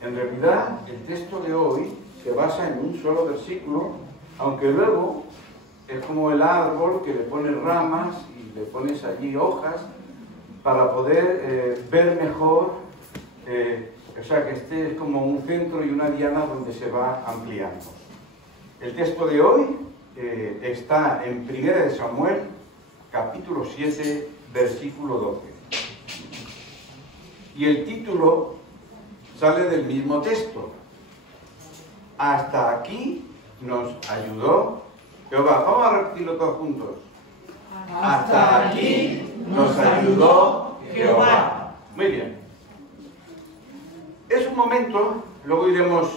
En realidad, el texto de hoy se basa en un solo versículo, aunque luego es como el árbol que le pones ramas y le pones allí hojas para poder ver mejor, o sea, que este es como un centro y una diana donde se va ampliando. El texto de hoy está en 1 de Samuel, capítulo 7, versículo 12. Y el título sale del mismo texto. Hasta aquí nos ayudó Jehová. Vamos a repetirlo todos juntos. Hasta aquí nos ayudó Jehová. Muy bien. Es un momento, luego iremos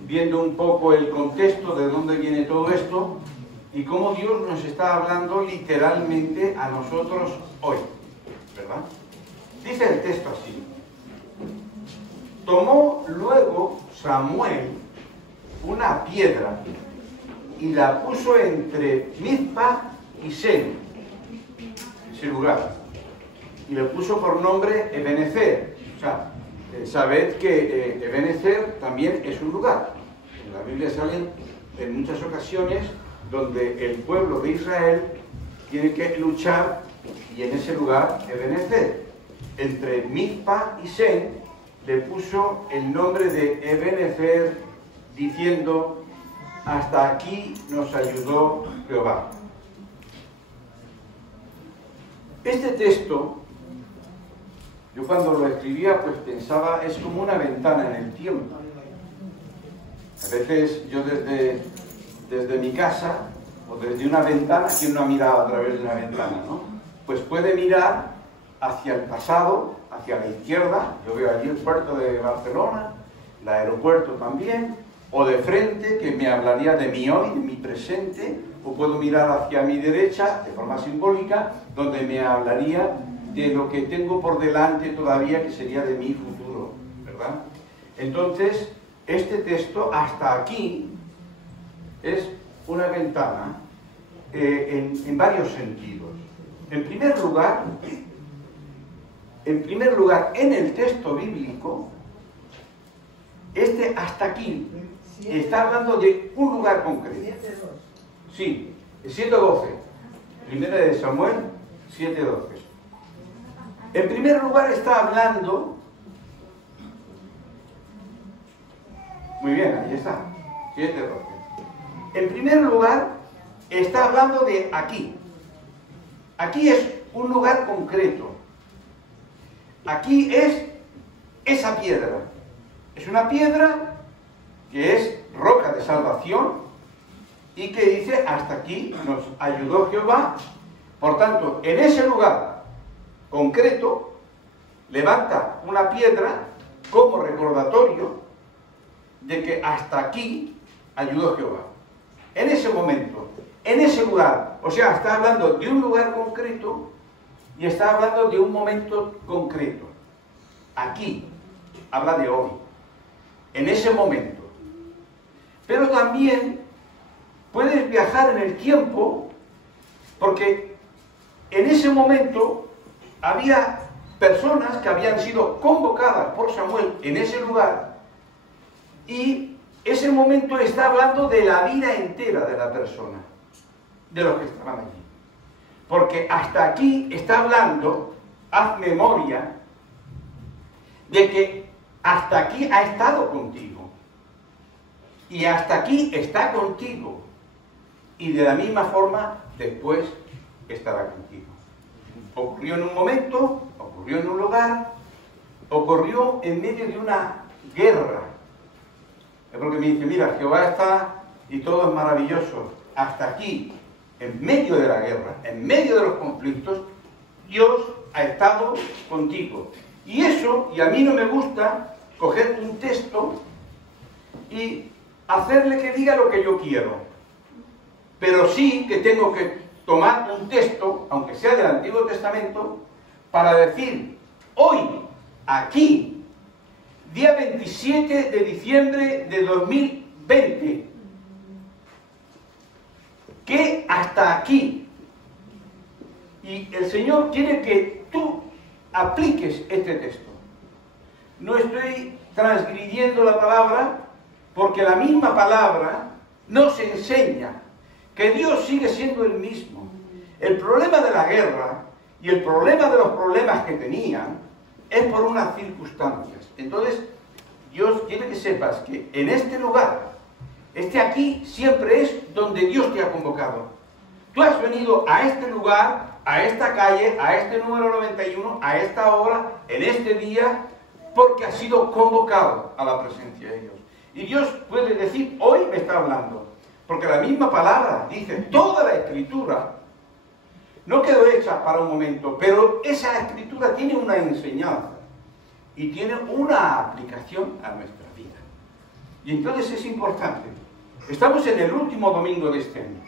viendo un poco el contexto de dónde viene todo esto y cómo Dios nos está hablando literalmente a nosotros hoy, ¿verdad? Dice el texto así: tomó luego Samuel una piedra y la puso entre Mizpa y Sen, ese lugar, y le puso por nombre Ebenezer. O sea, sabed que Ebenezer también es un lugar. En la Biblia salen en muchas ocasiones donde el pueblo de Israel tiene que luchar, y en ese lugar Ebenezer, entre Mizpa y Sen, le puso el nombre de Ebenezer, diciendo: hasta aquí nos ayudó Jehová. Este texto, yo cuando lo escribía, pues pensaba, es como una ventana en el tiempo. A veces yo desde mi casa, o desde una ventana, ¿quién no ha mirado a través de una ventana, no? Pues puede mirar hacia el pasado, hacia la izquierda. Yo veo allí el puerto de Barcelona, el aeropuerto también, o de frente, que me hablaría de mi hoy, de mi presente, o puedo mirar hacia mi derecha, de forma simbólica, donde me hablaría de lo que tengo por delante todavía, que sería de mi futuro, ¿verdad? Entonces, este texto, hasta aquí, es una ventana en varios sentidos. En primer lugar, en el texto bíblico, este hasta aquí está hablando de un lugar concreto. Sí, 7:12. Primera de Samuel 7:12. En primer lugar está hablando... Muy bien, ahí está. 7:12. En primer lugar está hablando de aquí. Aquí es un lugar concreto. Aquí es esa piedra. Es una piedra que es roca de salvación y que dice: hasta aquí nos ayudó Jehová. Por tanto, en ese lugar concreto levanta una piedra como recordatorio de que hasta aquí ayudó Jehová. En ese momento, en ese lugar. O sea, está hablando de un lugar concreto y está hablando de un momento concreto. Aquí habla de hoy, en ese momento. Pero también puedes viajar en el tiempo, porque en ese momento había personas que habían sido convocadas por Samuel en ese lugar, y ese momento está hablando de la vida entera de la persona, de los que estaban allí. Porque hasta aquí está hablando, haz memoria, de que hasta aquí ha estado contigo. Y hasta aquí está contigo. Y de la misma forma, después estará contigo. Ocurrió en un momento, ocurrió en un lugar, ocurrió en medio de una guerra. Es porque me dice: mira, Jehová está y todo es maravilloso. Hasta aquí, en medio de la guerra, en medio de los conflictos, Dios ha estado contigo. Y eso, y a mí no me gusta coger un texto y hacerle que diga lo que yo quiero. Pero sí que tengo que tomar un texto, aunque sea del Antiguo Testamento, para decir: hoy, aquí, día 27 de diciembre de 2020, que hasta aquí. Y el Señor quiere que tú apliques este texto. No estoy transgrediendo la palabra, porque la misma palabra nos enseña que Dios sigue siendo el mismo. El problema de la guerra y el problema de los problemas que tenían es por unas circunstancias. Entonces, Dios quiere que sepas que en este lugar, aquí siempre es donde Dios te ha convocado. Tú has venido a este lugar, a esta calle, a este número 91, a esta hora, en este día, porque has sido convocado a la presencia de Dios. Y Dios puede decir, hoy me está hablando, porque la misma palabra dice, toda la Escritura no quedó hecha para un momento, pero esa Escritura tiene una enseñanza y tiene una aplicación a nuestra vida. Y entonces es importante. Estamos en el último domingo de este año.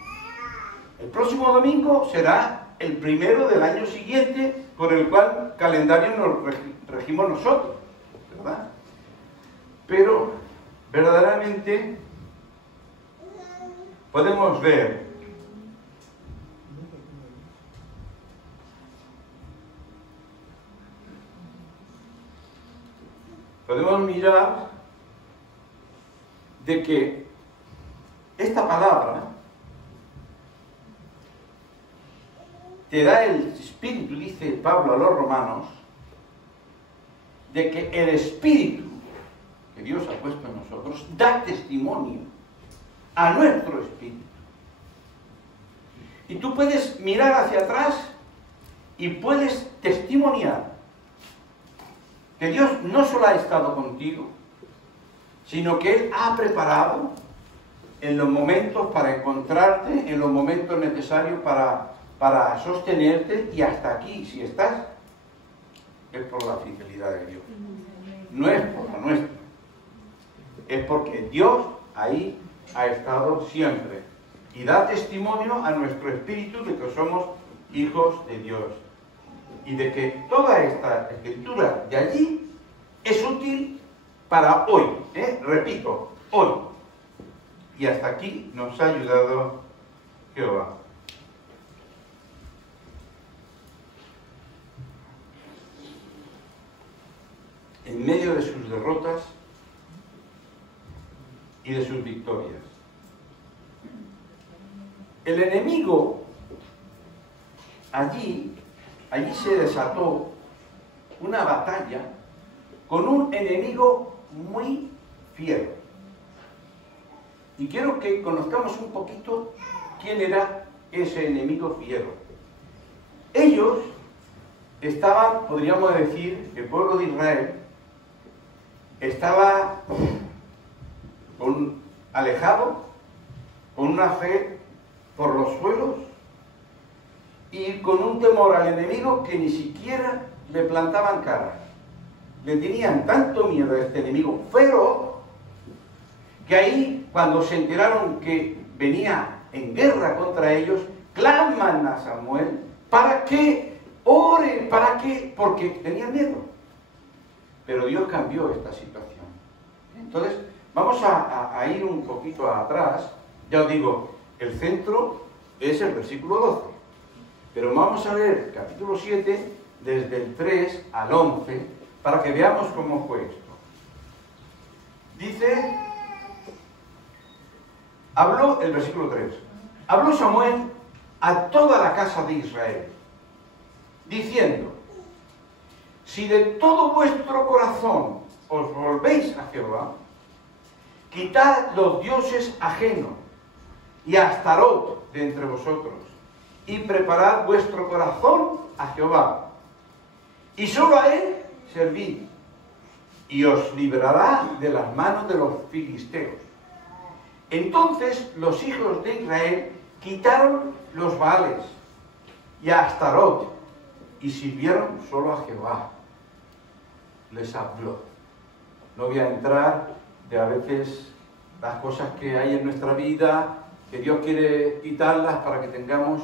El próximo domingo será el primero del año siguiente, por el cual calendario nos regimos nosotros, ¿verdad? Pero verdaderamente podemos ver mirar de que esta palabra te da el Espíritu, dice Pablo a los romanos, de que el Espíritu que Dios ha puesto en nosotros da testimonio a nuestro espíritu. Y tú puedes mirar hacia atrás y puedes testimoniar que Dios no solo ha estado contigo, sino que Él ha preparado en los momentos para encontrarte, en los momentos necesarios para sostenerte, y hasta aquí, si estás, es por la fidelidad de Dios. No es por la nuestra. Es porque Dios ahí ha estado siempre. Y da testimonio a nuestro espíritu de que somos hijos de Dios. Y de que toda esta escritura de allí es útil para hoy. Repito, hoy. Y hasta aquí nos ha ayudado Jehová. En medio de sus derrotas y de sus victorias. El enemigo, allí se desató una batalla con un enemigo muy fiero. Y quiero que conozcamos un poquito quién era ese enemigo fiero. Ellos estaban, podríamos decir, el pueblo de Israel estaba alejado, con una fe por los suelos y con un temor al enemigo que ni siquiera le plantaban cara. Le tenían tanto miedo a este enemigo feroz que ahí, cuando se enteraron que venía en guerra contra ellos, claman a Samuel para que ore, porque tenían miedo. Pero Dios cambió esta situación. Entonces, vamos a ir un poquito atrás. Ya os digo, el centro es el versículo 12. Pero vamos a leer capítulo 7, desde el 3 al 11, para que veamos cómo fue esto. Dice, habló, el versículo 3, habló Samuel a toda la casa de Israel, diciendo, si de todo vuestro corazón os volvéis a Jehová, quitad los dioses ajenos y a Astarot de entre vosotros, y preparad vuestro corazón a Jehová, y solo a Él servid, y os librará de las manos de los filisteos. Entonces los hijos de Israel quitaron los Baales y a Astarot, y sirvieron solo a Jehová. Les habló. No voy a entrar de a veces las cosas que hay en nuestra vida, que Dios quiere quitarlas para que tengamos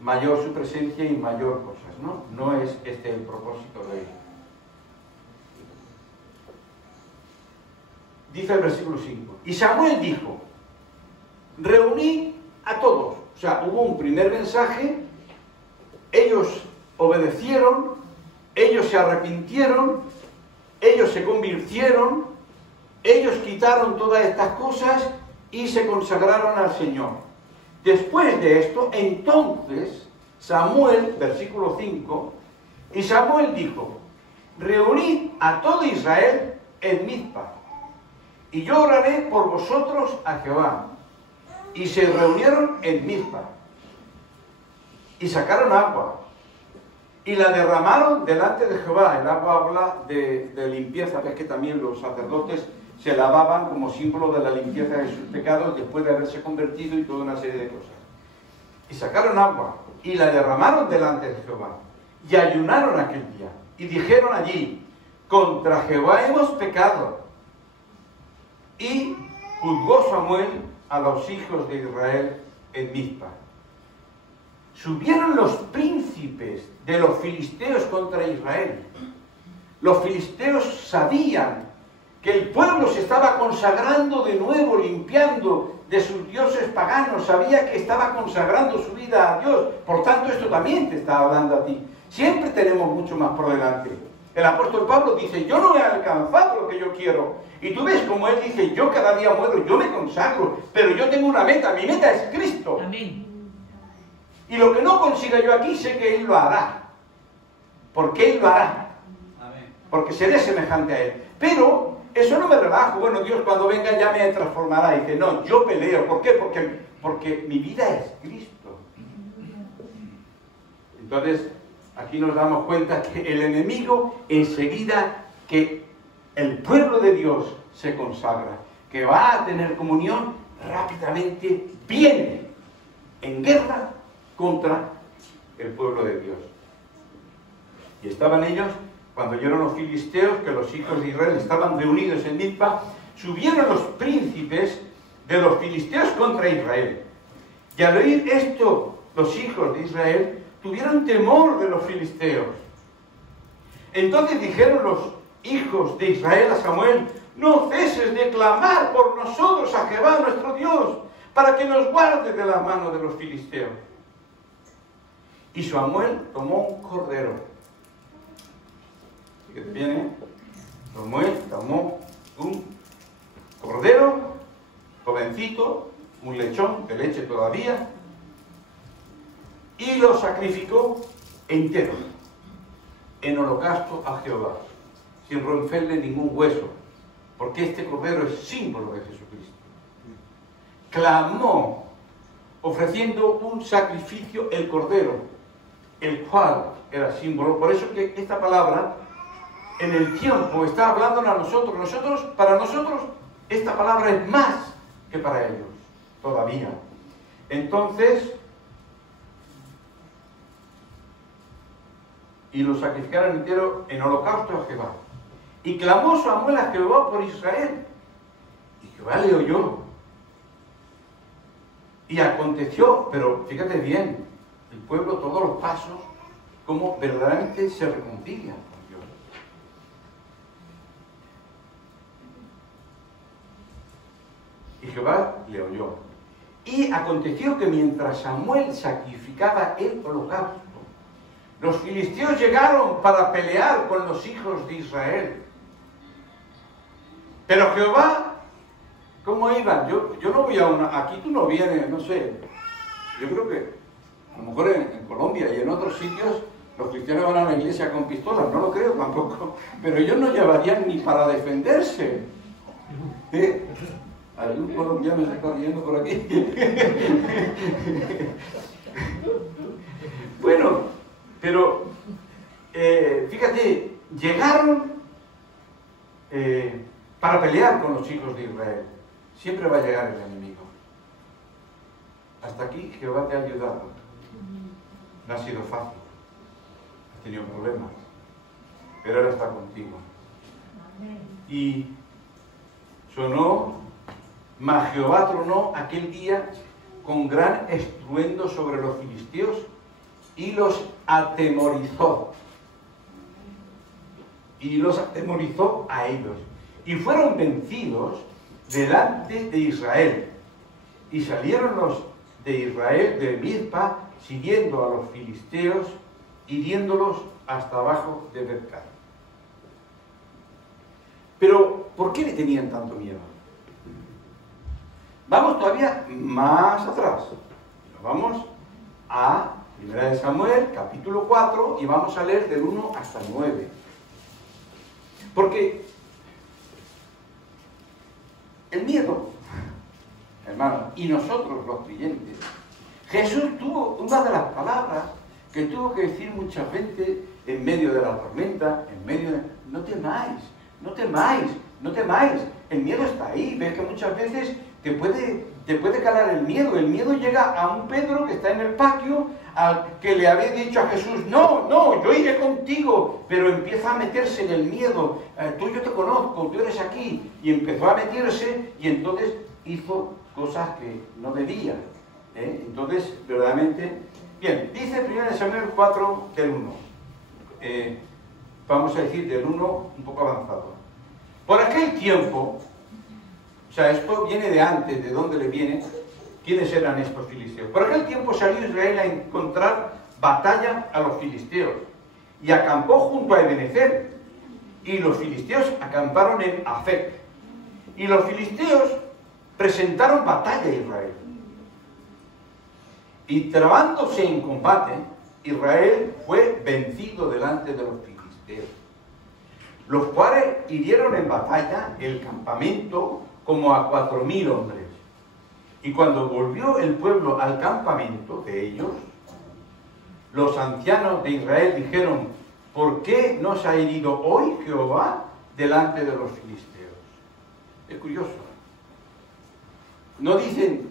mayor su presencia y mayor cosas, ¿no? No es este el propósito de ello. Dice el versículo 5, y Samuel dijo, reuní a todos. O sea, hubo un primer mensaje, ellos obedecieron, ellos se arrepintieron, ellos se convirtieron, ellos quitaron todas estas cosas y se consagraron al Señor. Después de esto, entonces, Samuel, versículo 5, y Samuel dijo: reunid a todo Israel en Mizpa, y yo oraré por vosotros a Jehová. Y se reunieron en Mizpa, y sacaron agua, y la derramaron delante de Jehová. El agua habla de limpieza, es que también los sacerdotes se lavaban como símbolo de la limpieza de sus pecados después de haberse convertido y toda una serie de cosas. Y sacaron agua, y la derramaron delante de Jehová, y ayunaron aquel día, y dijeron allí: contra Jehová hemos pecado. Y juzgó Samuel a los hijos de Israel en Mizpa. Subieron los príncipes de los filisteos contra Israel. Los filisteos sabían que el pueblo se estaba consagrando de nuevo, limpiando de sus dioses paganos. Sabía que estaba consagrando su vida a Dios. Por tanto, esto también te está hablando a ti. Siempre tenemos mucho más por delante. El apóstol Pablo dice: yo no he alcanzado lo que yo quiero. Y tú ves como él dice: yo cada día muero, yo me consagro, pero yo tengo una meta, mi meta es Cristo. Amén. Y lo que no consiga yo aquí, sé que Él lo hará. Porque Él lo hará. Amén. Porque seré semejante a Él. Pero eso no me relajo. Bueno, Dios cuando venga ya me transformará. Y dice: no, yo peleo. ¿Por qué? Porque mi vida es Cristo. Entonces, aquí nos damos cuenta que el enemigo, enseguida que el pueblo de Dios se consagra, que va a tener comunión, rápidamente viene en guerra contra el pueblo de Dios. Y estaban ellos, cuando oyeron los filisteos que los hijos de Israel estaban reunidos en Mizpa, subieron los príncipes de los filisteos contra Israel. Y al oír esto, los hijos de Israel tuvieron temor de los filisteos. Entonces dijeron los hijos de Israel a Samuel: no ceses de clamar por nosotros a Jehová nuestro Dios, para que nos guarde de la mano de los filisteos. Y Samuel tomó un cordero. Fíjate bien, ¿eh? Samuel tomó un cordero, jovencito, un lechón de leche todavía, y lo sacrificó entero, en holocausto a Jehová, sin romperle ningún hueso, porque este cordero es símbolo de Jesucristo. Clamó, ofreciendo un sacrificio, el cordero, el cual era símbolo. Por eso que esta palabra, en el tiempo, está hablándonos a nosotros. Para nosotros, esta palabra es más que para ellos, todavía. Entonces, y lo sacrificaron entero en holocausto a Jehová. Y clamó Samuel a Jehová por Israel, y Jehová le oyó. Y aconteció, pero fíjate bien, el pueblo, todos los pasos, cómo verdaderamente se reconcilia con Dios. Y Jehová le oyó. Y aconteció que mientras Samuel sacrificaba el holocausto, los filisteos llegaron para pelear con los hijos de Israel. Pero Jehová, ¿cómo iban? Yo no voy a una... Aquí tú no vienes, no sé. Yo creo que a lo mejor en Colombia y en otros sitios los cristianos van a la iglesia con pistolas. No lo creo tampoco. Pero ellos no llevarían ni para defenderse. Algún colombiano se está riendo por aquí. Bueno, pero fíjate, llegaron para pelear con los hijos de Israel. Siempre va a llegar el enemigo. Hasta aquí Jehová te ha ayudado. No ha sido fácil. Has tenido problemas. Pero ahora está contigo. Y sonó, mas Jehová tronó aquel día con gran estruendo sobre los filisteos y los atemorizó. Y los atemorizó a ellos. Y fueron vencidos delante de Israel. Y salieron los de Israel de Mizpa, siguiendo a los filisteos, hiriéndolos hasta abajo de Betcar. Pero ¿Por qué le tenían tanto miedo? Vamos todavía más atrás. Vamos a 1 Samuel, capítulo 4, y vamos a leer del 1 hasta el 9. Porque el miedo, hermano, y nosotros los creyentes, Jesús tuvo una de las palabras que tuvo que decir muchas veces en medio de la tormenta, en medio de... No temáis, no temáis, no temáis. El miedo está ahí. Ves que muchas veces te puede calar el miedo. El miedo llega a un Pedro que está en el patio, al que le había dicho a Jesús, no, no, yo iré contigo, pero empieza a meterse en el miedo. Tú, yo te conozco, tú eres aquí. Y empezó a meterse y entonces hizo cosas que no debía. Entonces, verdaderamente... Bien, dice 1 Samuel 4 del 1. Vamos a decir del 1 un poco avanzado. Por aquel tiempo, o sea, esto viene de antes, ¿de dónde le viene? ¿Quiénes eran estos filisteos? Por aquel tiempo salió Israel a encontrar batalla a los filisteos y acampó junto a Ebenezer, y los filisteos acamparon en Afec. Y los filisteos presentaron batalla a Israel. Y trabándose en combate, Israel fue vencido delante de los filisteos, los cuales hirieron en batalla el campamento como a 4.000 hombres. Y cuando volvió el pueblo al campamento de ellos, los ancianos de Israel dijeron, ¿por qué nos ha herido hoy Jehová delante de los filisteos? Es curioso. No dicen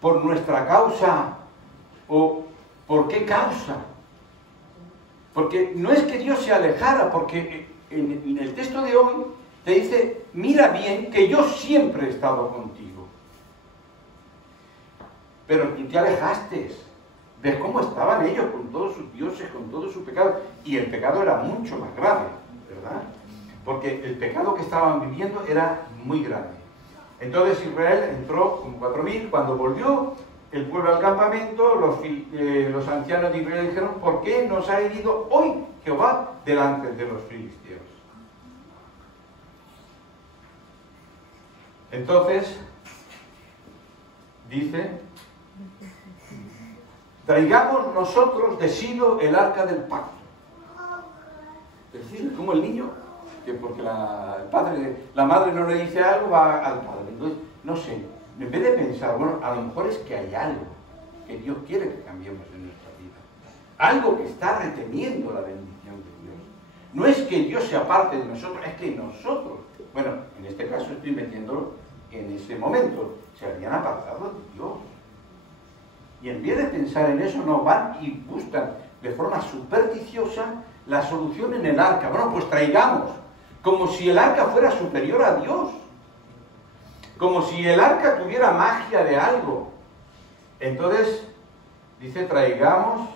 por nuestra causa o por qué causa. Porque no es que Dios se alejara, porque en el texto de hoy te dice, mira bien que yo siempre he estado contigo. Pero tú te alejaste. ¿Ves cómo estaban ellos con todos sus dioses, con todo su pecado? Y el pecado era mucho más grave, ¿verdad? Porque el pecado que estaban viviendo era muy grande. Entonces Israel entró con 4.000. Cuando volvió el pueblo al campamento, los ancianos de Israel dijeron, ¿por qué nos ha herido hoy Jehová delante de los filisteos? Entonces, dice, traigamos nosotros de Silo el arca del pacto. Es decir, como el niño, que porque la madre no le dice algo, va al padre. Entonces, no sé, en vez de pensar, bueno, a lo mejor es que hay algo que Dios quiere que cambiemos en nuestra vida. Algo que está reteniendo la bendición de Dios. No es que Dios se aparte de nosotros, es que nosotros, bueno, en este caso estoy metiéndolo en ese momento, se habían apartado de Dios. Y en vez de pensar en eso, no van y buscan de forma supersticiosa la solución en el arca. Bueno, pues traigamos, como si el arca fuera superior a Dios, como si el arca tuviera magia de algo. Entonces, dice, traigamos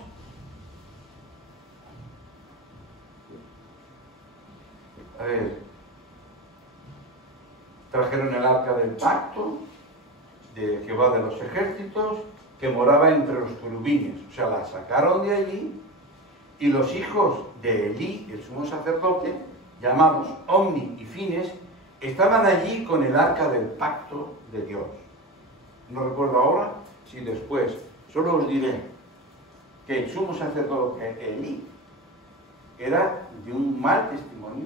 trajeron el arca del pacto de Jehová de los ejércitos, que moraba entre los querubines. O sea, la sacaron de allí, y los hijos de Elí, el sumo sacerdote, llamados Omni y Fines, estaban allí con el arca del pacto de Dios. No recuerdo ahora si después, solo os diré que el sumo sacerdote Elí era de un mal testimonio,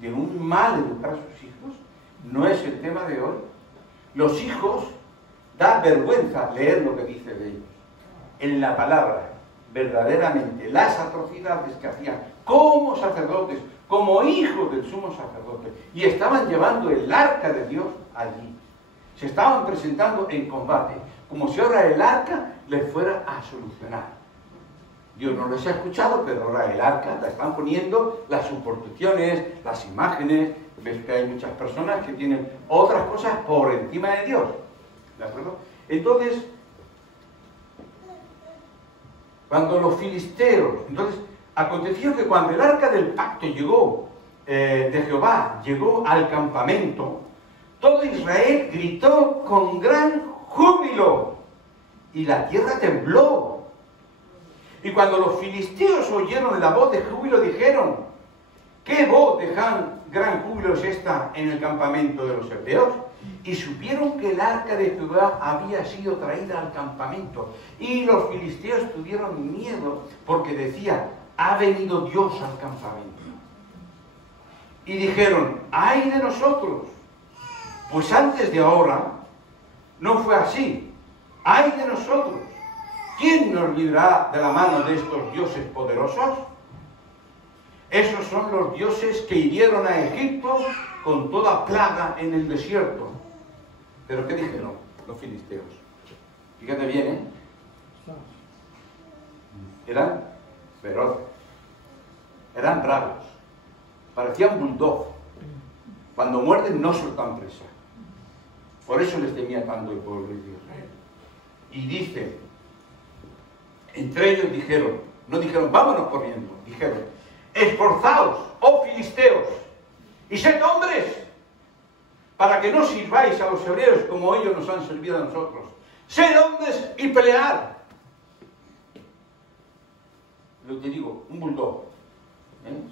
de un mal educar a sus hijos. No es el tema de hoy. Los hijos, da vergüenza leer lo que dice de ellos. En la palabra, verdaderamente, las atrocidades que hacían como sacerdotes, como hijos del sumo sacerdote, y estaban llevando el arca de Dios allí. Se estaban presentando en combate, como si ahora el arca les fuera a solucionar. Dios no les ha escuchado, pero ahora el arca la están poniendo, las suposiciones, las imágenes. Ves que hay muchas personas que tienen otras cosas por encima de Dios. ¿De acuerdo? Entonces, cuando los filisteos, entonces, aconteció que cuando el arca del pacto llegó, de Jehová, llegó al campamento, todo Israel gritó con gran júbilo, y la tierra tembló. Y cuando los filisteos oyeron la voz de júbilo, dijeron, ¿qué voz gran júbilo es esta en el campamento de los hebreos. Y supieron que el arca de Jehová había sido traída al campamento. Y los filisteos tuvieron miedo porque decían, ha venido Dios al campamento. Y dijeron, ¡ay de nosotros! Pues antes de ahora no fue así. ¡Ay de nosotros! ¿Quién nos librará de la mano de estos dioses poderosos? Esos son los dioses que hirieron a Egipto con toda plaga en el desierto. ¿Pero qué dijeron los filisteos? Fíjate bien, ¿eh? Eran feroces. Eran bravos. Parecían bulldog. Cuando muerden no sueltan presa. Por eso les temía tanto el pueblo de Dios. Y dice, entre ellos dijeron, no dijeron, vámonos corriendo, dijeron, esforzaos, oh filisteos, y sed hombres, para que no sirváis a los hebreos como ellos nos han servido a nosotros. Sed hombres y pelear. Lo que digo, un bulldog.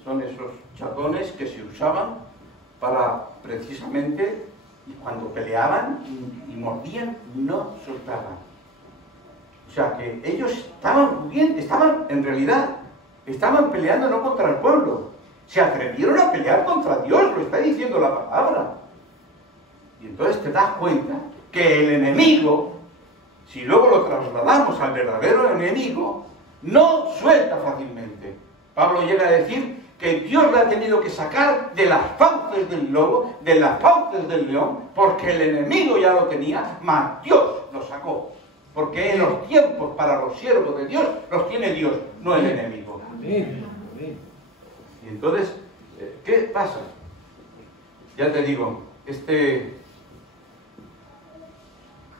Son esos chatones que se usaban para precisamente, y cuando peleaban y mordían, no soltaban. O sea que ellos estaban bien, en realidad, estaban peleando no contra el pueblo, se atrevieron a pelear contra Dios, lo está diciendo la palabra. Y entonces te das cuenta que el enemigo, si luego lo trasladamos al verdadero enemigo, no suelta fácilmente. Pablo llega a decir que Dios le ha tenido que sacar de las fauces del lobo, de las fauces del león, porque el enemigo ya lo tenía, mas Dios lo sacó. Porque en los tiempos para los siervos de Dios los tiene Dios, no el enemigo. Y entonces, ¿qué pasa? Ya te digo,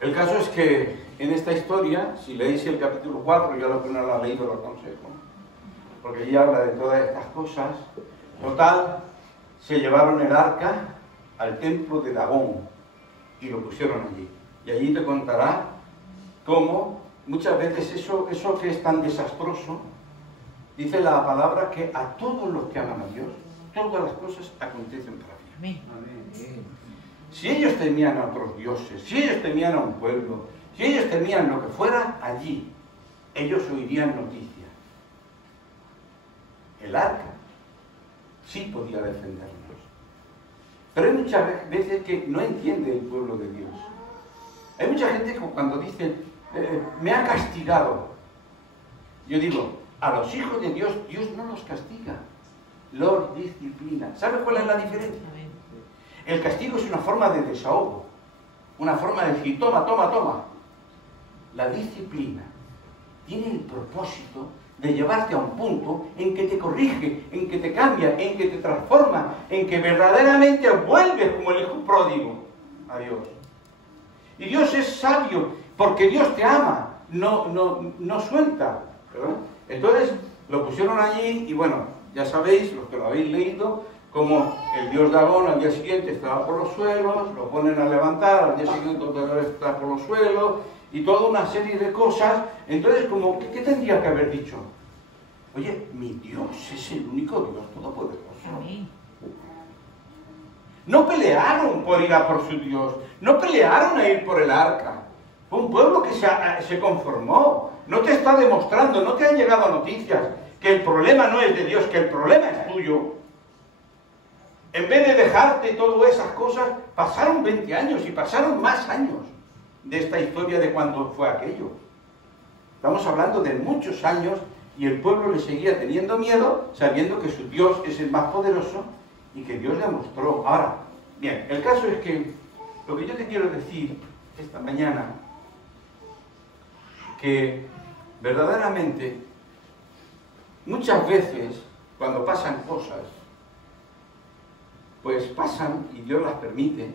el caso es que en esta historia, si leéis el capítulo 4, yo lo que no lo ha leído lo aconsejo, porque allí habla de todas estas cosas. Total, se llevaron el arca al templo de Dagón y lo pusieron allí. Y allí te contará cómo muchas veces eso que es tan desastroso, dice la palabra que a todos los que aman a Dios, todas las cosas acontecen para bien. Amén. Si ellos temían a otros dioses, si ellos temían a un pueblo, si ellos temían lo que fuera, allí ellos oirían noticias. El arca sí podía defendernos. Pero hay muchas veces que no entiende el pueblo de Dios. Hay mucha gente que cuando dice, me ha castigado. Yo digo, a los hijos de Dios, Dios no los castiga, los disciplina. ¿Sabes cuál es la diferencia? El castigo es una forma de desahogo, una forma de decir, toma, toma, toma. La disciplina tiene el propósito de llevarte a un punto en que te corrige, en que te cambia, en que te transforma, en que verdaderamente vuelves como el hijo pródigo a Dios. Y Dios es sabio, porque Dios te ama, no suelta, ¿verdad? Entonces lo pusieron allí y bueno, ya sabéis, los que lo habéis leído, como el dios Dagón al día siguiente estaba por los suelos, lo ponen a levantar, al día siguiente otra vez está por los suelos, y toda una serie de cosas. Entonces, como, ¿qué tendría que haber dicho? Oye, mi Dios es el único Dios todopoderoso. No pelearon por ir a por su Dios, no pelearon a ir por el arca. Fue un pueblo que se conformó. No te está demostrando, no te han llegado noticias que el problema no es de Dios, que el problema es tuyo. En vez de dejarte todas esas cosas, pasaron 20 años y pasaron más años de esta historia de cuando fue aquello. Estamos hablando de muchos años y el pueblo le seguía teniendo miedo, sabiendo que su Dios es el más poderoso y que Dios le mostró. Ahora, bien, el caso es que lo que yo te quiero decir esta mañana, que verdaderamente muchas veces cuando pasan cosas, pues pasan y Dios las permite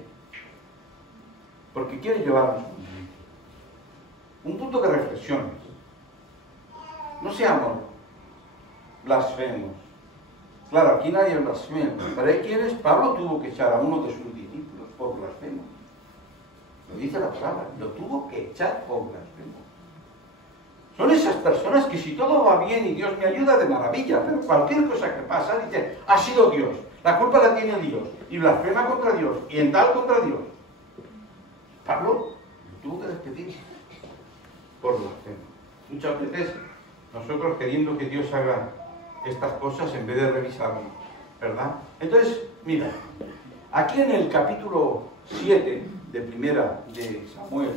porque quiere llevarnos a un punto de reflexiones. No seamos blasfemos. Claro, aquí nadie es blasfemo, pero hay quienes, Pablo tuvo que echar a uno de sus discípulos por blasfemo. Lo dice la palabra, lo tuvo que echar por blasfemo. Son esas personas que si todo va bien y Dios me ayuda, de maravilla, pero cualquier cosa que pasa, dice, ha sido Dios. La culpa la tiene Dios. Y blasfema contra Dios. Y en tal contra Dios. Pablo tuvo que despedir por blasfema. Muchas veces nosotros queriendo que Dios haga estas cosas en vez de revisarlo, ¿verdad? Entonces, mira, aquí en el capítulo 7 de primera de Samuel,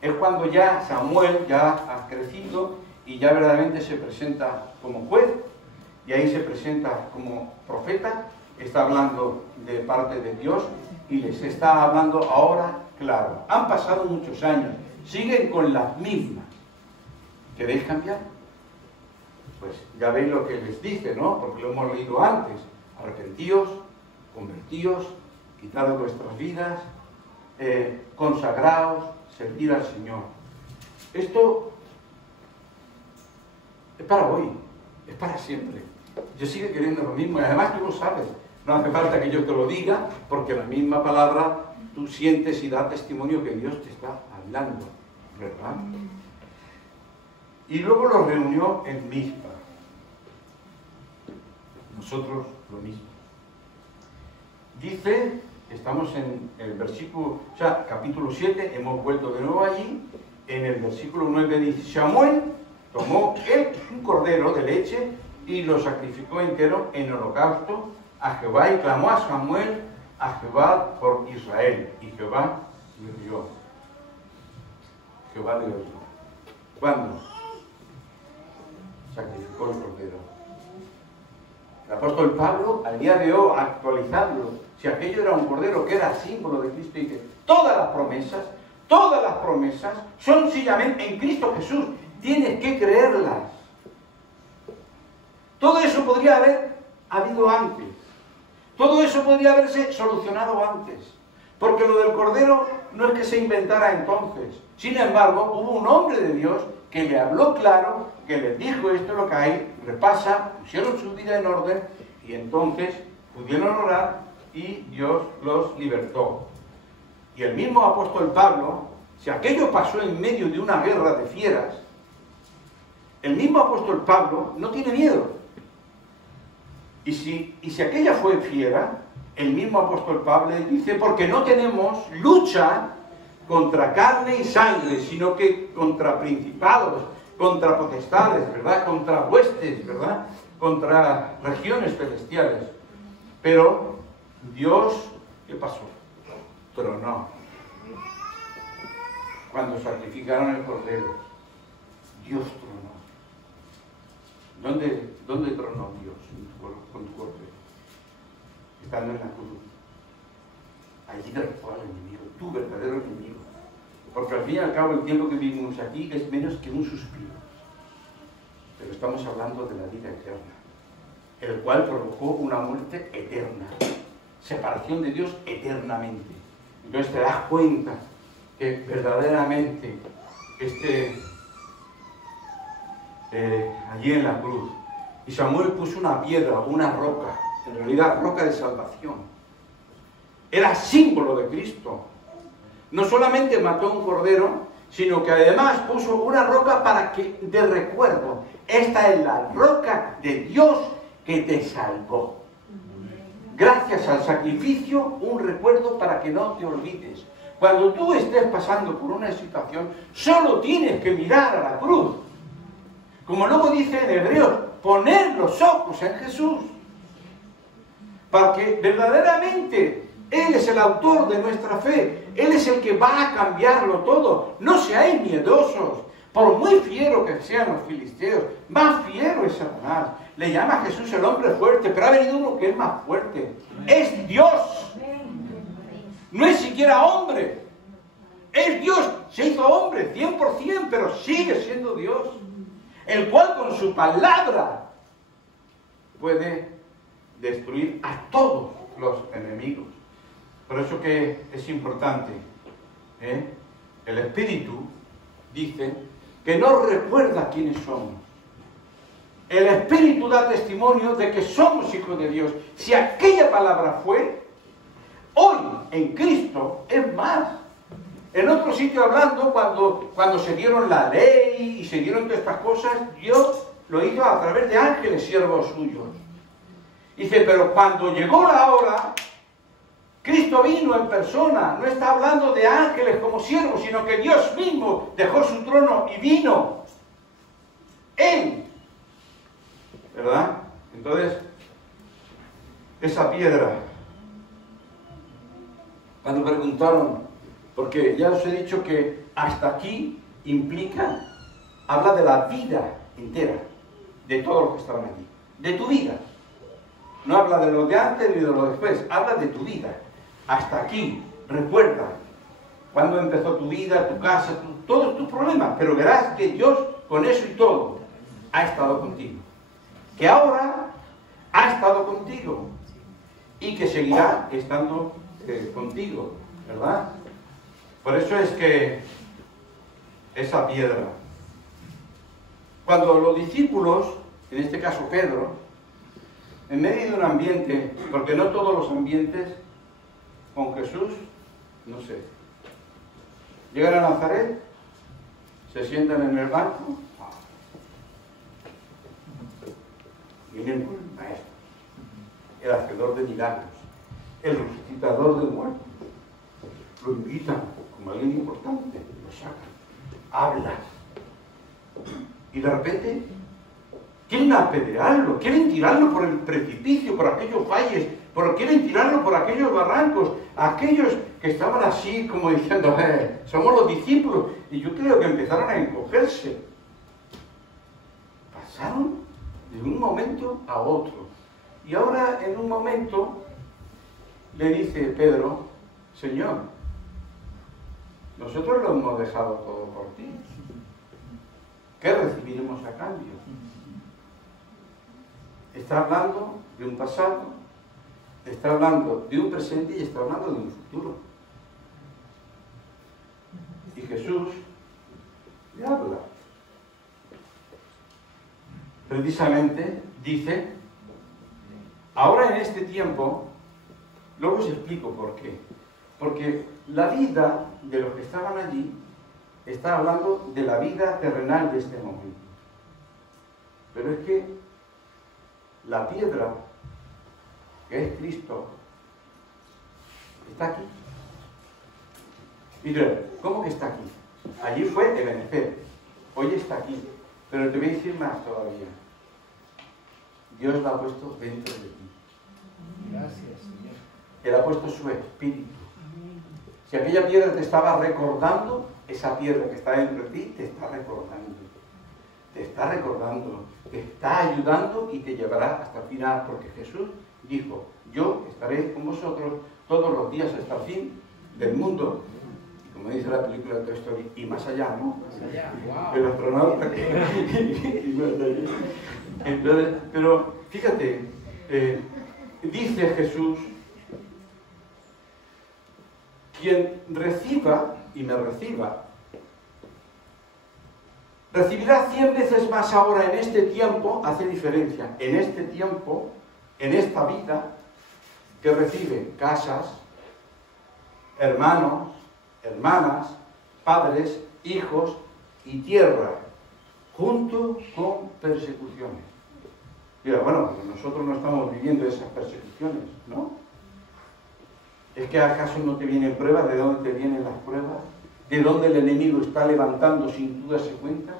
es cuando ya Samuel ya ha crecido y ya verdaderamente se presenta como juez, y ahí se presenta como profeta, está hablando de parte de Dios y les está hablando ahora claro. Han pasado muchos años, siguen con las mismas. ¿Queréis cambiar? Pues ya veis lo que les dice, ¿no? Porque lo hemos leído antes. Arrepentíos, convertíos, quitad vuestras vidas, consagraos, servir al Señor. Esto es para hoy, es para siempre. Yo sigo queriendo lo mismo y además tú lo sabes. No hace falta que yo te lo diga, porque la misma palabra tú sientes y da testimonio que Dios te está hablando, ¿verdad? Y luego los reunió en Mizpa. Nosotros lo mismo. Dice, estamos en el versículo, o sea, capítulo 7, hemos vuelto de nuevo allí, en el versículo 9 dice, Samuel tomó un cordero de leche y lo sacrificó entero en holocausto a Jehová y clamó a Samuel a Jehová por Israel. Y Jehová le oyó. Jehová le oyó. ¿Cuándo? Sacrificó el cordero. El apóstol Pablo, al día de hoy, actualizando, si aquello era un cordero que era símbolo de Cristo, y que todas las promesas son sencillamente en Cristo Jesús. Tienes que creerlas. Todo eso podría haber habido antes. Todo eso podría haberse solucionado antes. Porque lo del cordero no es que se inventara entonces. Sin embargo, hubo un hombre de Dios que le habló claro, que les dijo esto es lo que hay, repasa, pusieron su vida en orden y entonces pudieron orar y Dios los libertó. Y el mismo apóstol Pablo, si aquello pasó en medio de una guerra de fieras, el mismo apóstol Pablo no tiene miedo. Y si aquella fue fiera, el mismo apóstol Pablo dice, porque no tenemos lucha contra carne y sangre, sino que contra principados, contra potestades, ¿verdad? Contra huestes, ¿verdad? Contra regiones celestiales. Pero Dios, ¿qué pasó? Tronó. Cuando sacrificaron el cordero, Dios tronó. ¿Dónde tronó Dios con tu cordero? Estando en la cruz. Allí derrotó al enemigo, tu verdadero enemigo. Porque al fin y al cabo el tiempo que vivimos aquí es menos que un suspiro. Pero estamos hablando de la vida eterna, el cual provocó una muerte eterna, separación de Dios eternamente. Entonces te das cuenta que verdaderamente allí en la cruz, y Samuel puso una piedra, una roca, en realidad roca de salvación. Era símbolo de Cristo. No solamente mató un cordero, sino que además puso una roca para que, de recuerdo, esta es la roca de Dios que te salvó. Gracias al sacrificio, un recuerdo para que no te olvides. Cuando tú estés pasando por una situación, solo tienes que mirar a la cruz. Como luego dice en Hebreos, poner los ojos en Jesús. Para que verdaderamente Él es el autor de nuestra fe. Él es el que va a cambiarlo todo. No seáis miedosos. Por muy fiero que sean los filisteos, más fiero es Satanás. Le llama a Jesús el hombre fuerte, pero ha venido uno que es más fuerte. Es Dios. No es siquiera hombre. Es Dios. Se hizo hombre 100%, pero sigue siendo Dios. El cual con su palabra puede destruir a todos los enemigos. Por eso que es importante, el Espíritu dice que nos recuerda quiénes somos. El Espíritu da testimonio de que somos hijos de Dios. Si aquella palabra fue, hoy en Cristo es más. En otro sitio hablando, cuando se dieron la ley y se dieron todas estas cosas, Dios lo hizo a través de ángeles siervos suyos. Dice, pero cuando llegó la hora, Cristo vino en persona. No está hablando de ángeles como siervos, sino que Dios mismo dejó su trono y vino. Él. ¿Verdad? Entonces, esa piedra, cuando preguntaron, porque ya os he dicho que hasta aquí implica, habla de la vida entera, de todos los que estaban allí, de tu vida. No habla de lo de antes ni de lo de después, habla de tu vida. Hasta aquí, recuerda cuando empezó tu vida, tu casa, todos tus problemas, pero verás que Dios, con eso y todo, ha estado contigo. Que ahora ha estado contigo y que seguirá estando contigo, ¿verdad? Por eso es que esa piedra, cuando los discípulos, en este caso Pedro, en medio de un ambiente, porque no todos los ambientes con Jesús, no sé, llegan a Nazaret, se sientan en el banco, vienen con el maestro, el hacedor de milagros, el resucitador de muertos, lo invitan como alguien importante, lo sacan, hablan, y de repente quieren apedrearlo, quieren tirarlo por el precipicio, por aquellos valles, quieren tirarlo por aquellos barrancos, aquellos que estaban así como diciendo, somos los discípulos, y yo creo que empezaron a encogerse. Pasaron de un momento a otro, y ahora en un momento le dice Pedro, Señor, nosotros lo hemos dejado todo por ti, ¿qué recibiremos a cambio? Está hablando de un pasado, está hablando de un presente y está hablando de un futuro. Y Jesús le habla. Precisamente dice, ahora en este tiempo, luego os explico por qué. Porque la vida de los que estaban allí está hablando de la vida terrenal de este momento. Pero es que la piedra, que es Cristo, está aquí. Y diré, ¿cómo que está aquí? Allí fue Ebenezer, hoy está aquí. Pero te voy a decir más todavía. Dios la ha puesto dentro de ti. Gracias, Señor. Él ha puesto su espíritu. Si aquella piedra te estaba recordando, esa piedra que está dentro de ti te está recordando. Te está recordando, te está ayudando y te llevará hasta el final, porque Jesús dijo, yo estaré con vosotros todos los días hasta el fin del mundo. Y como dice la película de Toy Story, y más allá, ¿no? Más allá, wow. El astronauta que... y más allá. Entonces, pero fíjate, dice Jesús, quien reciba y me reciba, recibirá 100 veces más ahora en este tiempo, hace diferencia, en este tiempo, en esta vida, que recibe casas, hermanos, hermanas, padres, hijos y tierra, junto con persecuciones. Mira, bueno, nosotros no estamos viviendo esas persecuciones, ¿no? ¿Es que acaso no te vienen pruebas? ¿De dónde te vienen las pruebas? ¿De dónde el enemigo está levantando sin tú darse cuenta?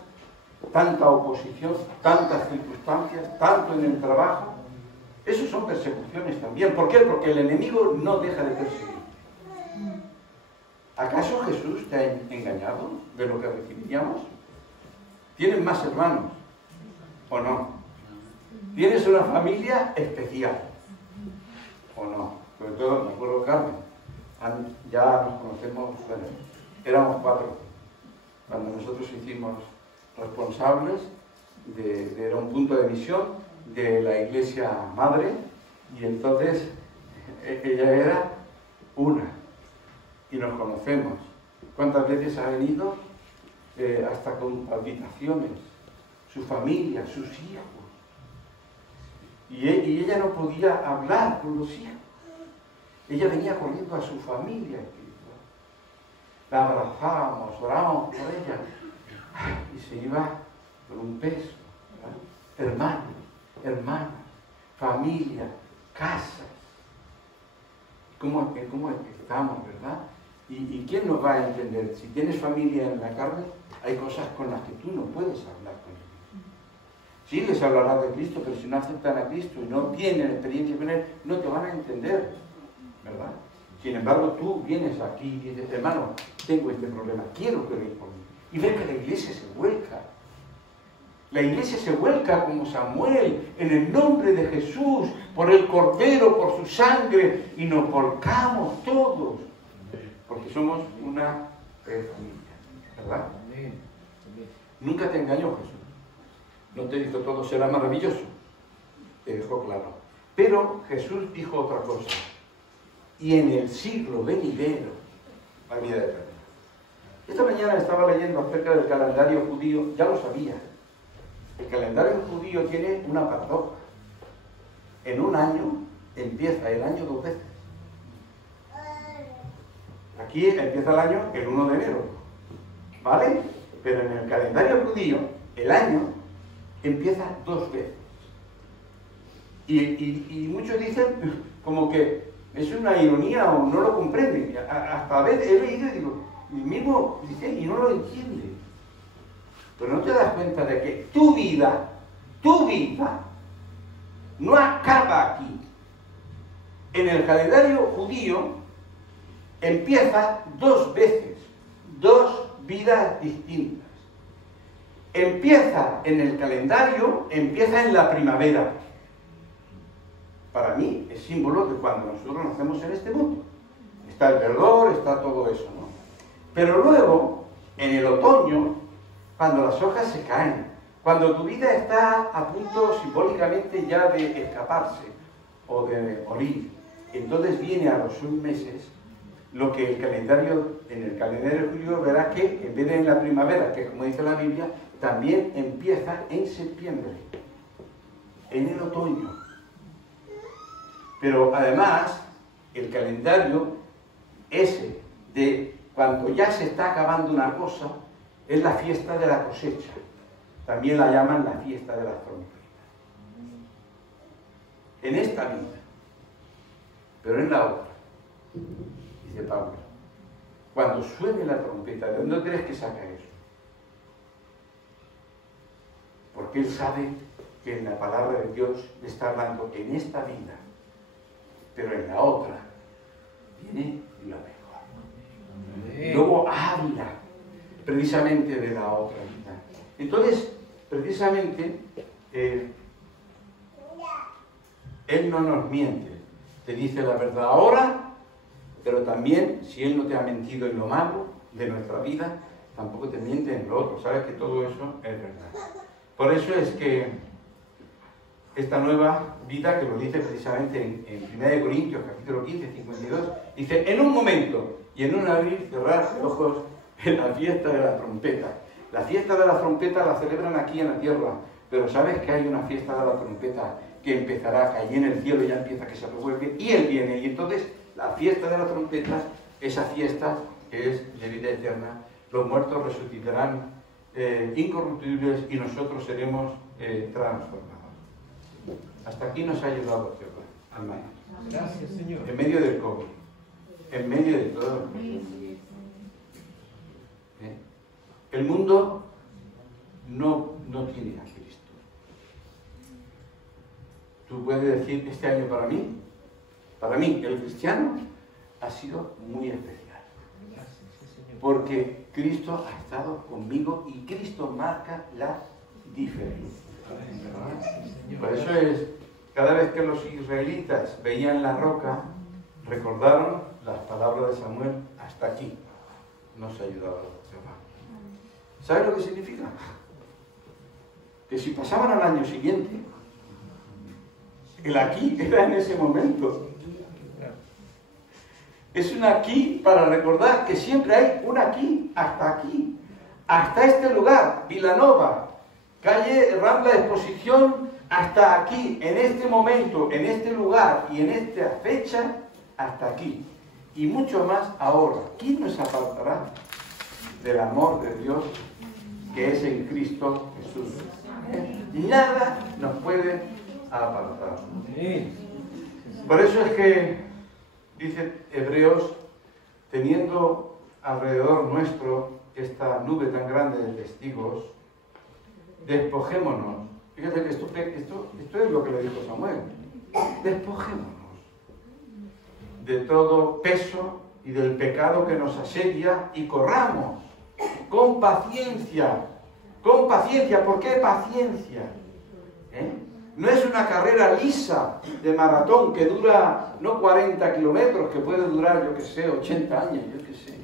Tanta oposición, tantas circunstancias, tanto en el trabajo. Eso son persecuciones también. ¿Por qué? Porque el enemigo no deja de perseguir. ¿Acaso Jesús te ha engañado de lo que recibiríamos? ¿Tienes más hermanos o no? ¿Tienes una familia especial o no? Sobre todo, me acuerdo Carmen, ya nos conocemos, bueno, éramos 4 cuando nosotros hicimos responsables era un punto de misión de la iglesia madre, y entonces ella era una y nos conocemos. ¿Cuántas veces ha venido? Hasta con palpitaciones, su familia, sus hijos, y ella no podía hablar con los hijos. Ella venía corriendo a su familia espiritual. La abrazábamos, orábamos por ella y se iba con un peso, ¿verdad? Hermanos, hermanas, familia, casas. ¿Cómo estamos, verdad? ¿Y quién nos va a entender? Si tienes familia en la carne, hay cosas con las que tú no puedes hablar con ellos. Sí les hablarás de Cristo, pero si no aceptan a Cristo y no tienen experiencia con Él, no te van a entender, ¿verdad? Sin embargo, tú vienes aquí y dices, hermano, tengo este problema, quiero que oréis por mí. Y ves que la iglesia se vuelca. La iglesia se vuelca como Samuel, en el nombre de Jesús, por el Cordero, por su sangre, y nos volcamos todos, porque somos una familia, ¿verdad? Nunca te engañó Jesús. No te dijo todo será maravilloso. Te dejó claro. Pero Jesús dijo otra cosa. Y en el siglo venidero, la vida eterna. Esta mañana estaba leyendo acerca del calendario judío, ya lo sabía. El calendario judío tiene una paradoja. En un año empieza el año 2 veces. Aquí empieza el año el 1 de enero, ¿vale? Pero en el calendario judío, el año empieza 2 veces. Y muchos dicen como que es una ironía o no lo comprenden. Hasta a veces he leído y digo, el mismo dice y no lo entiende. Pero no te das cuenta de que tu vida no acaba aquí. En el calendario judío empieza 2 veces, 2 vidas distintas. Empieza en el calendario, empieza en la primavera. Para mí es símbolo de cuando nosotros nacemos en este mundo. Está el verdor, está todo eso, ¿no? Pero luego, en el otoño, cuando las hojas se caen, cuando tu vida está a punto simbólicamente ya de escaparse o de morir, entonces viene a los 6 meses lo que en el calendario judío verás que en vez de en la primavera, que como dice la Biblia, también empieza en septiembre, en el otoño. Pero además, el calendario ese de cuando ya se está acabando una cosa, es la fiesta de la cosecha. También la llaman la fiesta de las trompetas. En esta vida, pero en la otra, dice Pablo, cuando suene la trompeta, ¿de dónde crees que saca eso? Porque él sabe que en la palabra de Dios le está hablando en esta vida, pero en la otra viene lo mejor. Y luego habla precisamente de la otra vida. Entonces, precisamente, Él no nos miente, te dice la verdad ahora, pero también, si Él no te ha mentido en lo malo de nuestra vida, tampoco te miente en lo otro. Sabes que todo eso es verdad. Por eso es que esta nueva vida, que lo dice precisamente en 1 Corintios, capítulo 15, 52, dice, en un momento y en un abrir y cerrar de ojos, en la fiesta de la trompeta. La fiesta de la trompeta la celebran aquí en la tierra, pero sabes que hay una fiesta de la trompeta que empezará, que allí en el cielo ya empieza, que se revuelve, y Él viene, y entonces la fiesta de la trompeta, esa fiesta que es de vida eterna, los muertos resucitarán incorruptibles y nosotros seremos transformados. Hasta aquí nos ha ayudado Jehová, hermano. Gracias, Señor. En medio del COVID, en medio de todo. El mundo no tiene a Cristo. Tú puedes decir, este año para mí, el cristiano, ha sido muy especial. Porque Cristo ha estado conmigo y Cristo marca la diferencia. Por eso es, cada vez que los israelitas veían la roca, recordaron las palabras de Samuel, hasta aquí nos ha ayudado Jehová. ¿Sabes lo que significa? Que si pasaban al año siguiente, el aquí era en ese momento. Es un aquí para recordar que siempre hay un aquí, hasta este lugar, Vilanova, calle Rambla Exposición, hasta aquí, en este momento, en este lugar y en esta fecha, hasta aquí. Y mucho más ahora. ¿Quién nos apartará del amor de Dios que es en Cristo Jesús? Nada nos puede apartar. Por eso es que, dice Hebreos, teniendo alrededor nuestro esta nube tan grande de testigos, despojémonos. Fíjate que esto es lo que le dijo Samuel. Despojémonos de todo peso y del pecado que nos asedia y corramos con paciencia. Con paciencia. ¿Por qué paciencia? No es una carrera lisa de maratón que dura no 40 kilómetros, que puede durar, yo que sé, 80 años, yo que sé.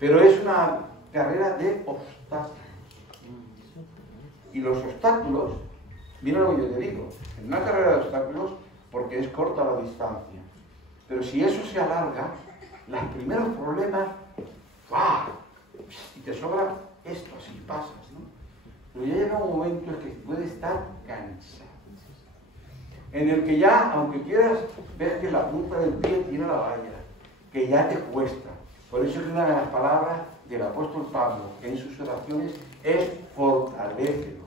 Pero es una carrera de obstáculos. Y los obstáculos, mira lo que yo te digo, en una carrera de obstáculos, porque es corta la distancia. Pero si eso se alarga, los primeros problemas, ¡guau! Y te sobra esto, así pasas, ¿no? Pero ya llega un momento en que puedes estar cansado. En el que ya, aunque quieras, ves que la punta del pie tiene la valla, que ya te cuesta. Por eso es una de las palabras del apóstol Pablo en sus oraciones es fortalécelo.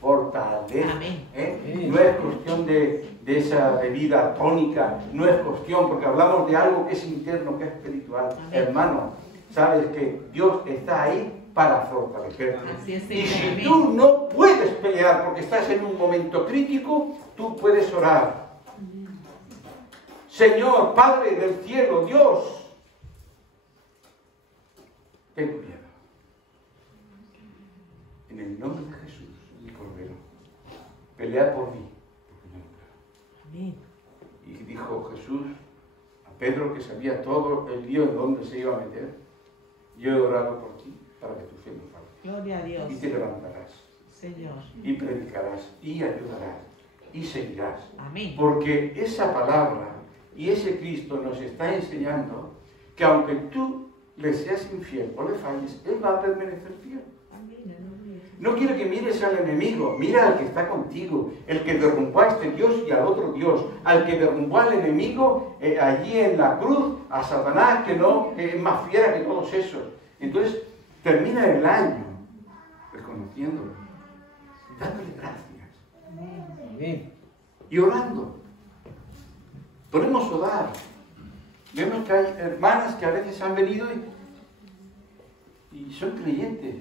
Fortalece. No es cuestión de esa bebida tónica, no es cuestión, porque hablamos de algo que es interno, que es espiritual. Amén. Hermano, sabes que Dios está ahí para fortalecerte. Y si tú no puedes pelear porque estás en un momento crítico, tú puedes orar. Señor, Padre del cielo, Dios, ten cuidado. En el nombre de Jesús, mi Cordero, pelea por mí, porque yo no puedo. Amén. Y dijo Jesús a Pedro, que sabía todo el lío en donde se iba a meter: yo he orado por ti para que tu fe no falte. Gloria a Dios. Y te levantarás. Señor. Y predicarás, y ayudarás, y seguirás. Amén. Porque esa palabra y ese Cristo nos está enseñando que aunque tú le seas infiel o le falles, Él va a permanecer fiel. No quiero que mires al enemigo, mira al que está contigo, el que derrumbó a este Dios y al otro Dios, al que derrumbó al enemigo allí en la cruz, a Satanás, que es más fiera que todos esos. Entonces, termina el año reconociéndolo, dándole gracias. Amén. Y orando. Podemos orar. Vemos que hay hermanas que a veces han venido y son creyentes,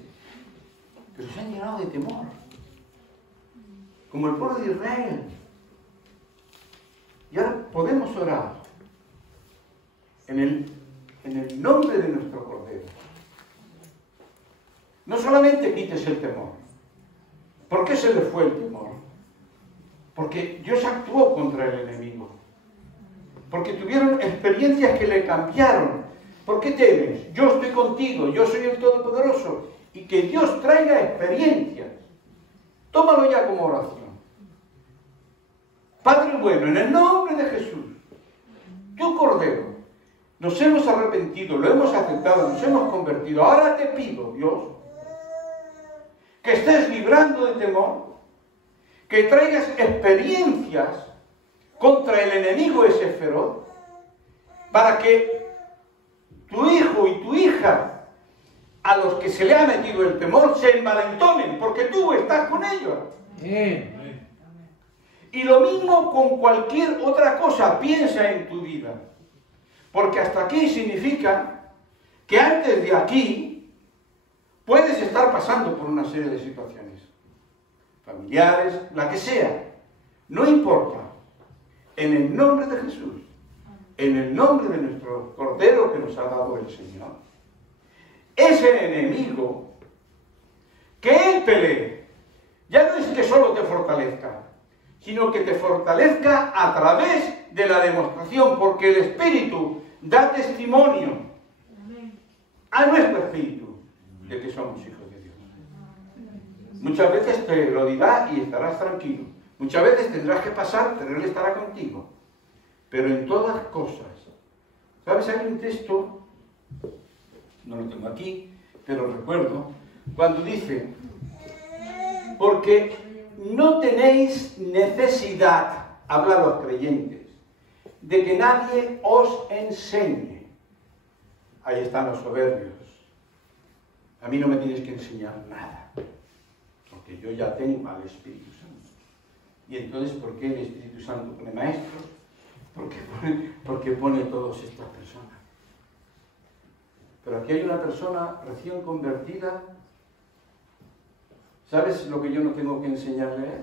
pero se han llenado de temor, como el pueblo de Israel. Y ahora podemos orar en el nombre de nuestro Cordero. No solamente quites el temor. ¿Por qué se le fue el temor? Porque Dios actuó contra el enemigo. Porque tuvieron experiencias que le cambiaron. ¿Por qué temes? Yo estoy contigo, yo soy el Todopoderoso. Y que Dios traiga experiencias. Tómalo ya como oración. Padre bueno, en el nombre de Jesús, tu Cordero, nos hemos arrepentido, lo hemos aceptado, nos hemos convertido. Ahora te pido, Dios, que estés librando de temor, que traigas experiencias contra el enemigo ese feroz, para que tu hijo y tu hija, a los que se le ha metido el temor, se envalentonen, porque tú estás con ellos. Y lo mismo con cualquier otra cosa, piensa en tu vida. Porque hasta aquí significa que antes de aquí puedes estar pasando por una serie de situaciones, familiares, la que sea. No importa. En el nombre de Jesús, en el nombre de nuestro Cordero que nos ha dado el Señor, ese enemigo, que Él pelee, ya no es que solo te fortalezca, sino que te fortalezca a través de la demostración, porque el Espíritu da testimonio a nuestro espíritu de que somos hijos de Dios. Muchas veces te lo dirá y estarás tranquilo. Muchas veces tendrás que pasar, pero Él estará contigo. Pero en todas cosas. ¿Sabes? Hay un texto, no lo tengo aquí, pero recuerdo, cuando dice: porque no tenéis necesidad, habla a los creyentes, de que nadie os enseñe. Ahí están los soberbios. A mí no me tienes que enseñar nada, porque yo ya tengo al Espíritu Santo. Y entonces, ¿por qué el Espíritu Santo pone maestros? porque pone todas estas personas. Pero aquí hay una persona recién convertida. ¿Sabes lo que yo no tengo que enseñarle a él?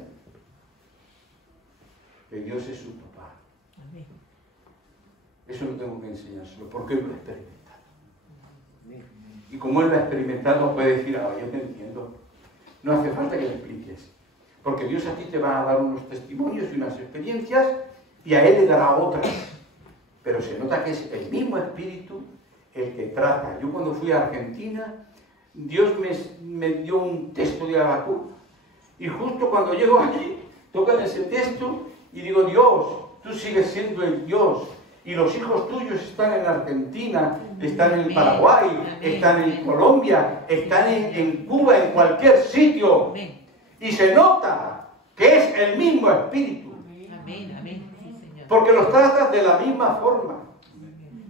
Que Dios es su papá. Amén. Eso no tengo que enseñárselo, porque él lo ha experimentado. Y como él lo ha experimentado, puede decir, yo te entiendo. No hace falta que le expliques. Porque Dios a ti te va a dar unos testimonios y unas experiencias, y a él le dará otras. Pero se nota que es el mismo Espíritu el que trata. Yo cuando fui a Argentina, Dios me dio un texto de Habacuc, y justo cuando llego allí, tocan ese texto, y digo, Dios, tú sigues siendo el Dios, y los hijos tuyos están en Argentina, están en Paraguay, están en Colombia, están en Cuba, en cualquier sitio, y se nota que es el mismo Espíritu. Amén, amén. Sí, Señor. Porque los tratas de la misma forma.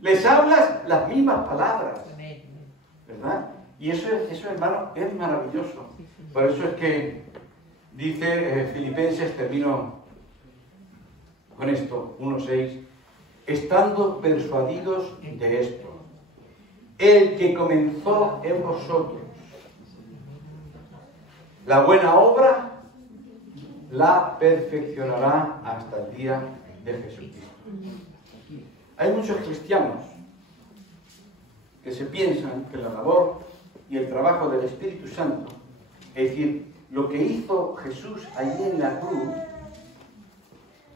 Les hablas las mismas palabras. ¿Verdad? Y eso hermano, es maravilloso. Por eso es que dice Filipenses, termino con esto, 1:6, estando persuadidos de esto, el que comenzó en vosotros la buena obra, la perfeccionará hasta el día de Jesucristo. Hay muchos cristianos que se piensan que la labor y el trabajo del Espíritu Santo, es decir, lo que hizo Jesús allí en la cruz,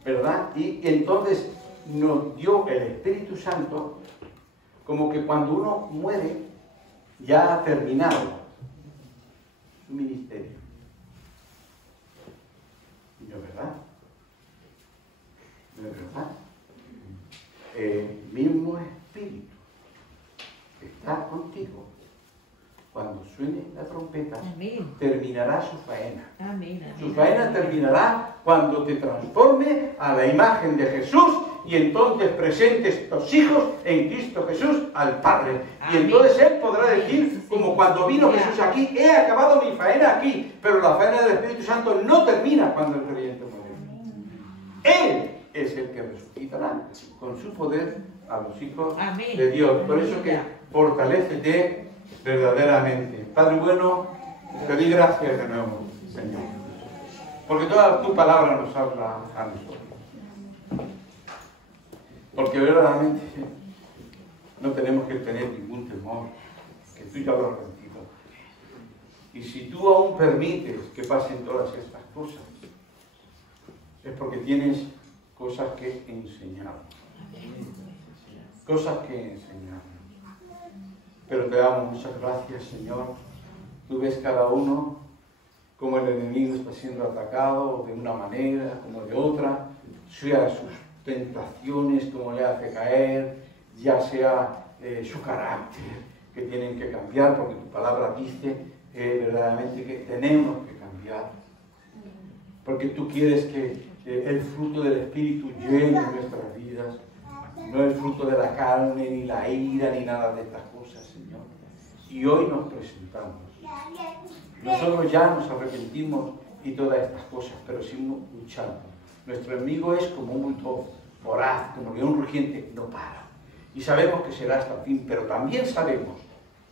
¿verdad? Y entonces nos dio el Espíritu Santo, como que cuando uno muere ya ha terminado su ministerio. ¿No es verdad? ¿No es verdad? El mismo Espíritu que está contigo, cuando suene la trompeta, Amén. terminará su faena. Amén, amén. Su faena terminará cuando te transforme a la imagen de Jesús y entonces presentes tus hijos en Cristo Jesús al Padre. Y Amén. entonces Él podrá decir, Sí, como cuando vino Señor. Jesús aquí, he acabado mi faena aquí, pero la faena del Espíritu Santo no termina cuando el creyente muere. Él es el que resucitará con su poder a los hijos Amén. de Dios. Por eso que fortalécete verdaderamente. Padre bueno, te doy gracias de nuevo, Señor. Porque toda tu palabra nos habla a nosotros. Porque verdaderamente no tenemos que tener ningún temor, que tú ya lo has vencido. Y si tú aún permites que pasen todas estas cosas, es porque tienes cosas que enseñar. Cosas que enseñar. Pero te damos muchas gracias, Señor. Tú ves cada uno como el enemigo está siendo atacado de una manera, como de otra, sea sus tentaciones, como le hace caer, ya sea su carácter, que tienen que cambiar, porque tu palabra dice verdaderamente que tenemos que cambiar. Porque tú quieres que el fruto del Espíritu llene nuestras vidas, no el fruto de la carne, ni la ira, ni nada de estas cosas, Señor. Y hoy nos presentamos. Nosotros ya nos arrepentimos y todas estas cosas, pero seguimos luchando. Nuestro enemigo es como un bulto voraz, como león rugiente, no para. Y sabemos que será hasta el fin, pero también sabemos,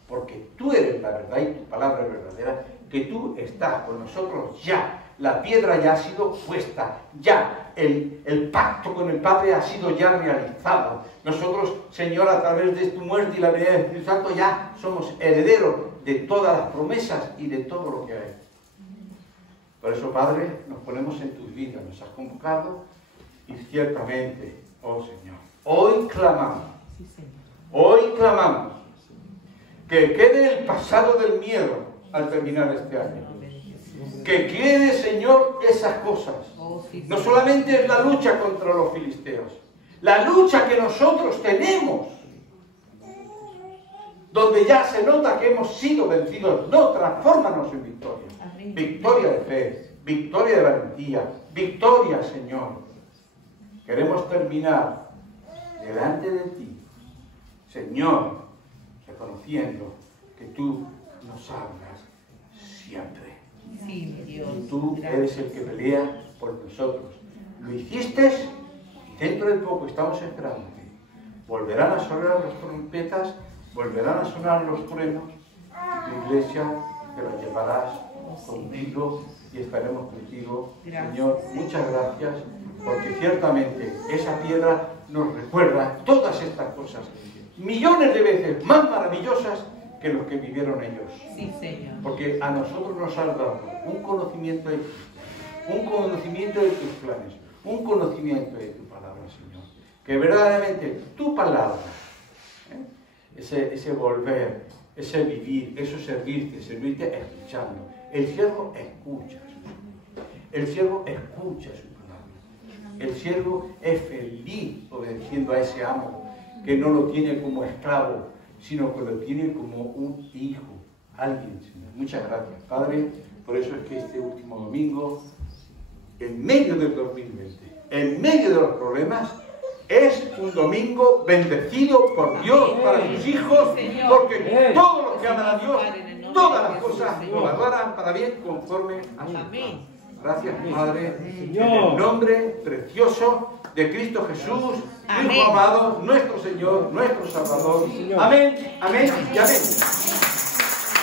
porque tú eres la verdad y tu palabra es verdadera, que tú estás con nosotros ya. La piedra ya ha sido puesta, ya el pacto con el Padre ha sido ya realizado. Nosotros, Señor, a través de tu muerte y la venida del Espíritu Santo, ya somos herederos de todas las promesas y de todo lo que hay. Por eso, Padre, nos ponemos en tus vidas, nos has convocado y ciertamente, oh Señor, hoy clamamos, que quede el pasado del miedo al terminar este año. Que quede, Señor, esas cosas. No solamente es la lucha contra los filisteos, la lucha que nosotros tenemos, donde ya se nota que hemos sido vencidos. No, transfórmanos en victoria. Victoria de fe, victoria de valentía, victoria, Señor. Queremos terminar delante de ti, Señor, reconociendo que tú nos hablas siempre. Sí, mi Dios. Tú eres el que pelea por nosotros. Lo hiciste y dentro de poco estamos esperando. Volverán a sonar las trompetas, volverán a sonar los truenos, y tu iglesia te la llevarás contigo y estaremos contigo. Gracias. Señor, muchas gracias, porque ciertamente esa piedra nos recuerda todas estas cosas, millones de veces más maravillosas que los que vivieron ellos. Sí, Señor. Porque a nosotros nos has dado un conocimiento de ti, un conocimiento de tus planes, un conocimiento de tu palabra, Señor. Que verdaderamente tu palabra, ese volver, ese vivir, eso servirte escuchando. El siervo escucha, el siervo escucha su palabra. El siervo es feliz obedeciendo a ese amo, que no lo tiene como esclavo, sino que lo tiene como un hijo, alguien, Señor. Muchas gracias, Padre. Por eso es que este último domingo, en medio del 2020, en medio de los problemas, es un domingo bendecido por Dios para sus hijos, porque todos los que aman a Dios, todas las cosas lo adoran para bien conforme a su plan. Gracias, Padre, en el nombre precioso de Cristo Jesús, Hijo amado, nuestro Señor, nuestro Salvador. Amén, amén y amén.